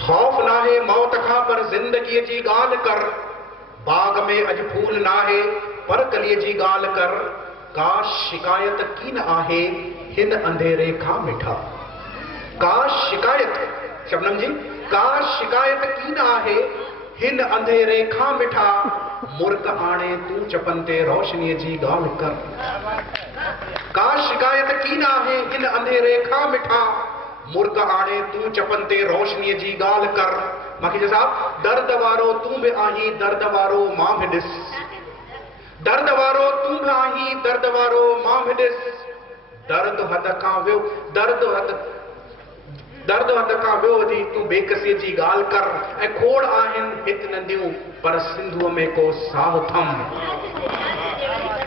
खौफ नाहे मौत खां पर ज़िंदगीअ जी ॻाल्हि कर। बाग में अॼु फूल नाहे पर कलीअ जी ॻाल्हि कर। का शिकायत कीन आहे हिन अंधेरे खां मिठा। का शिकायत, शबनम जी, का शिकायत कीन आहे हिन अंधेरे खां मिठा। मुर्क आणे तूं चपन ते रोशनीअ जी ॻाल्हि कर। का शिकायत कीन आहे हिन अंधेरे खां मिठा। मुर्क आणे तूं चपन ते रोशनीअ जी ॻाल्हि कर। मां साहब दर्द वारो तूं बि आहीं, दर्द वारो मां बि ॾिस। दर्द वारो तूं बि आहीं, दर्द वारो मां बि ॾिस। दर्द हद खां वियो, दर्द हद खां वियो वधी तूं बेकसीअ जी ॻाल्हि कर। ऐं खोड़ आहिनि हित नंदियूं पर सिंधूअ में को साह थम।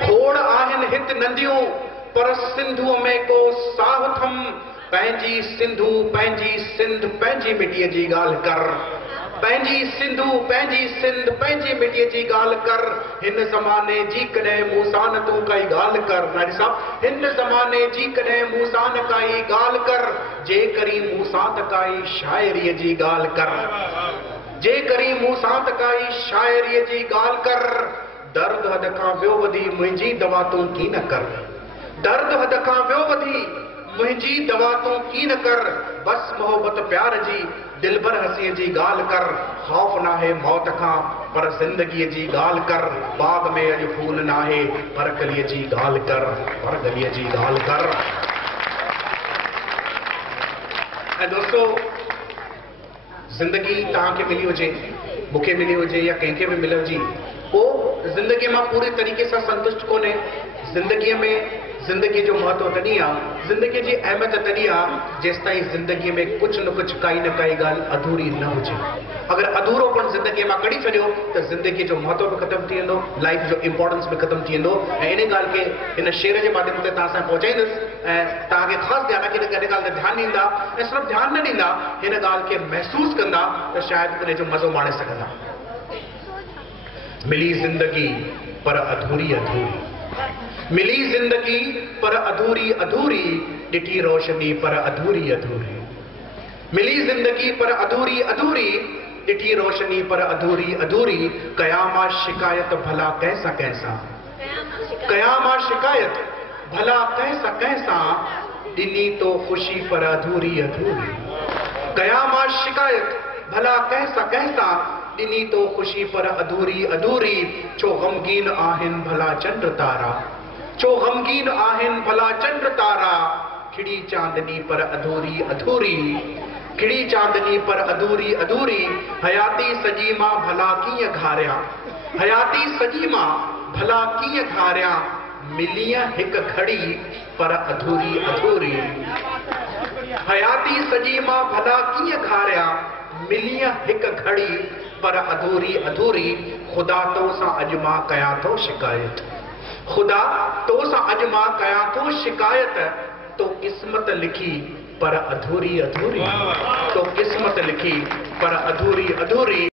खोड़ आहिनि हित नंदियूं पर सिंधूअ में को साह थम। पंहिंजी सिंधू, पंहिंजी सिंध, पंहिंजी मिटीअ जी ॻाल्हि कर। पंहिंजी सिंधू, पंहिंजी सिंध, पंहिंजी मिटीअ जी ॻाल्हि कर। हिन ज़माने जी कॾहिं मूं सां न तूं काई ॻाल्हि कर। नारी साहब, हिन ज़माने जी कॾहिं मूं सां न काई ॻाल्हि कर। जे करी मूं सां त काई शाइरीअ जी ॻाल्हि कर। जे करी मूं सां त काई शाइरीअ जी ॻाल्हि कर। दर्द हद खां वियो वधी मुंहिंजी दवा तूं कीन कर। दर्द हद खां वियो वधी मुंहिंजी दवा तूं कीन कर। बस मोहब्बत प्यार जी दिलबर हसीअ जी ॻाल्हि कर। खौफ नाहे मौत खां पर ज़िंदगीअ जी ॻाल्हि कर। बाग में अॼु फूल नाहे पर कलीअ जी ॻाल्हि कर। पर गलीअ जी ॻाल्हि कर। ऐं दोस्तो, ज़िंदगी तव्हांखे मिली हुजे, मूंखे मिली हुजे या कंहिंखे बि मिले हुजे, पोइ ज़िंदगीअ मां पूरे तरीक़े सां संतुष्ट कोन्हे। ज़िंदगीअ में ज़िंदगीअ जो महत्व तॾहिं आहे, ज़िंदगीअ जी अहमियत तॾहिं आहे जेसि ताईं ज़िंदगीअ में कुझु न कुझु काई न काई ॻाल्हि अधूरी न हुजे। अगरि अधूरोपन ज़िंदगीअ मां कढी छॾियो त ज़िंदगीअ जो महत्व बि ख़तमु थी वेंदो, लाइफ जो इंपॉर्टेंस बि ख़तमु थी वेंदो। ऐं इन ॻाल्हि खे हिन शेर जे माध्यम ते तव्हां सां पहुचाईंदुसि ऐं तव्हांखे ख़ासि ध्यानु रखी हिन ॻाल्हि ते ध्यानु ॾींदा ऐं सिर्फ़ु ध्यानु न ॾींदा, हिन ॻाल्हि खे महसूसु कंदा त शायदि उन जो मज़ो माणे सघंदा। मिली ज़िंदगी पर अधूरी अधूरी, मिली जिंदगी पर अधूरी अधूरी, ॾिठी रोशनी पर अधूरी अधूरी। मिली जिंदगी पर अधूरी अधूरी, ॾिठी रोशनी पर अधूरी अधूरी। कयामा शिकायत भला कैसा कैसा, कयामा शिकायत भला कैसा कैसा, ॾिनी तो खुशी पर अधूरी अधूरी। कयामा शिकायत भला कैसा कैसा, ॾिनी तो खुशी पर अधूरी अधूरी। छो ग़मगीन आहिनि भला चंड तारा, छो ग़मगीन आहिनि भला चंड तारा। खिड़ी चांदनी पर अधूरी अधूरी, खिड़ी चांदनी पर अधूरी अधूरी। हयाती सजी मां भला कीअं घारिया, हयाती सजी मां भला कीअं घारिया। मिली हिकु घड़ी पर अधूरी अधूरी। हयाती सजी मां भला कीअं घारिया। मिली हिकु घड़ी पर अधूरी अधूरी। ख़ुदा तो सां अॼु मां कयां थो शिकायत, ख़ुदा तो सां अॼु मां कयां थो शिकायत। तो क़िस्मत लिखी पर अधूरी अधूरी, तो क़िस्मत लिखी पर अधूरी अधूरी।